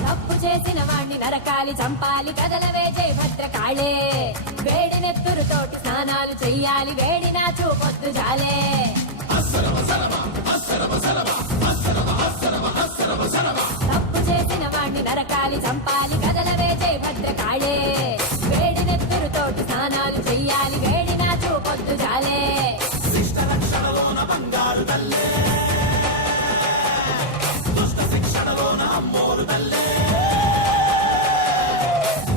తప్పు చేసిన వాణ్ణి నరకాలి చంపాలి కదలవే జై భద్రకాళే వేడి నెత్తురుతోటి స్నానాలు చెయ్యాలి వేడినా చూపొద్దు జాలే తప్పు చేసిన వాణ్ణి నరకాలి చంపాలి కదలవే జై భద్రకాళే వేడి నెత్తురుతోటి స్నానాలు చెయ్యాలి వేడినా చూపొద్దు జాలే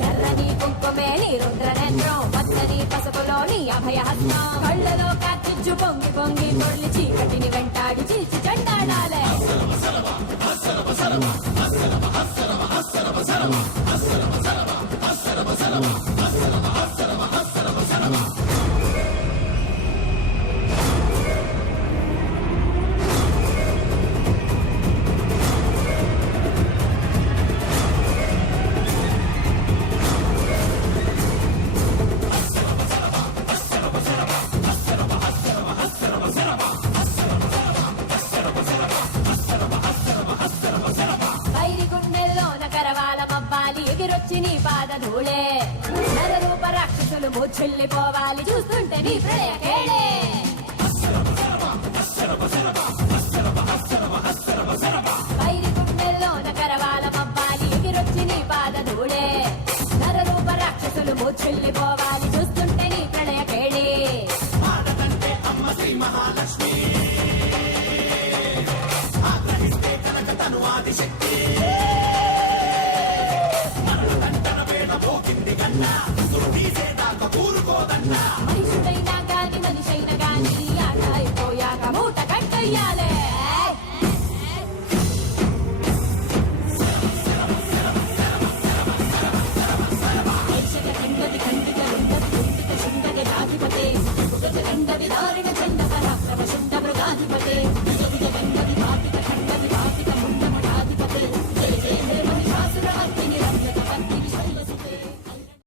ఎర్రని కుంకుమేని రుద్రనేత్రం పచ్చని పసుపులోని అభయహస్తం కళ్ళలో కార్చిచ్చు పొంగి పొంగి కొర్లి చీకటిని వెంటాడి చీల్చి చెండాడాలే ఎగిరొచ్చి నీ పాద ధూళే నరరూప రాక్షసులు మూర్ఛిల్లిపోవాలి చూస్తుంటే నీ ప్రళయ కేళే పైరి గుండెల్లోన కరవాల మబ్బాలి ఎగిరొచ్చి నీ పాద ధూళే నరరూప రాక్షసులు మూర్ఛిల్లిపోవాలి చూస్తుంటే నీ ప్రళయ కేళే మహాలక్ష్మి ఆగ్రహిస్తే కనక తను ఆదిశక్తి Now